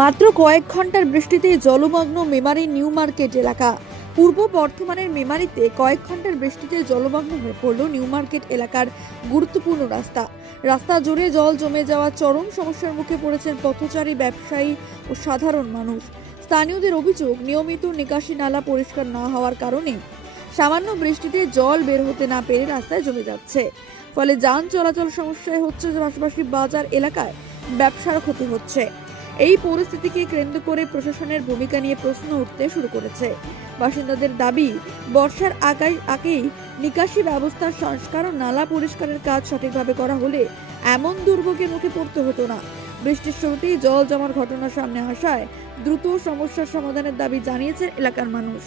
মাত্র কয়েক ঘন্টার বৃষ্টিতেই জলমগ্ন মেমারি নিউ মার্কেট এলাকা। পূর্ব বর্ধমানের মেমারিতে কয়েক ঘন্টার বৃষ্টিতে জলমগ্ন হয়ে পড়ল নিউ মার্কেট এলাকার গুরুত্বপূর্ণ রাস্তা জুড়ে জল জমে যাওয়া চরম সমস্যার মুখে পড়েছেন পথচারী, ব্যবসায়ী ও সাধারণ মানুষ। স্থানীয়দের অভিযোগ, নিয়মিত নিকাশি নালা পরিষ্কার না হওয়ার কারণে সামান্য বৃষ্টিতে জল বের হতে না পেরে রাস্তায় জমে যাচ্ছে। ফলে যান চলাচল সমস্যায় হচ্ছে, পাশাপাশি বাজার এলাকায় ব্যবসার ক্ষতি হচ্ছে। এই পরিস্থিতিকে কেন্দ্র করে প্রশাসনের ভূমিকা নিয়ে প্রশ্ন উঠতে শুরু করেছে। বাসিন্দাদের দাবি, বর্ষার আগেই নিকাশি ব্যবস্থার সংস্কার ও নালা পরিষ্কারের কাজ সঠিকভাবে করা হলে এমন দুর্ভোগের মুখে পড়তে হতো না। বৃষ্টির শুরুতেই জল জমার ঘটনা সামনে আসায় দ্রুত সমস্যার সমাধানের দাবি জানিয়েছেন এলাকার মানুষ।